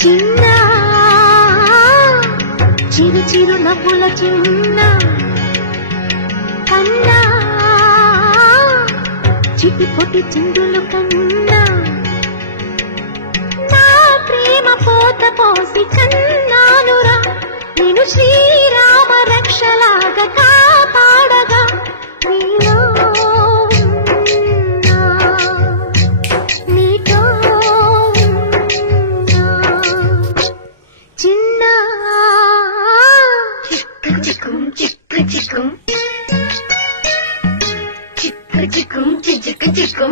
చిన్న చిరు చిరు నవ్వుల చిన్న కన్నా చిటి పొటి చిందులు కన్నా నా ప్రేమ పోత పోసి కన్నానురా నేను శ్రీరామ రక్షలాగా కాపాడగా నీలో నీతో చిన్న చిక్కు చిక్కు చిక్కు చిక్కు చిక్కు చిక్కు చిక్కు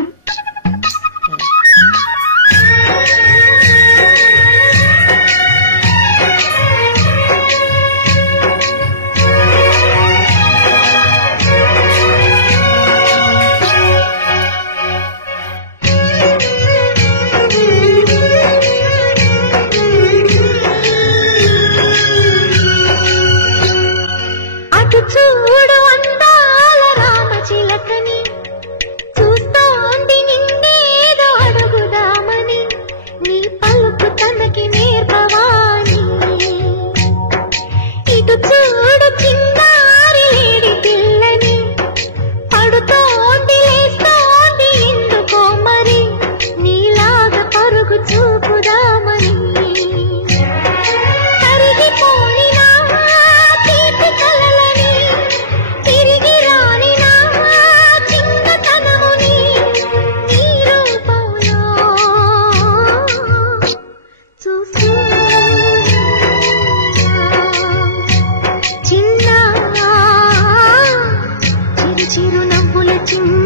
చూడు అందాల రామచిలకని చూస్తోంది నిన్నేదో అడుగుదామని నీ పలుకు తనకి నేర్పవాని ఇటు చూడు చిన్నారి లేడి పిల్లని పడుతోంది లేస్తోంది ఎందుకో మరి నీలాగా పరుగు చూపుదామని చిరు నవ్వుల చిన్న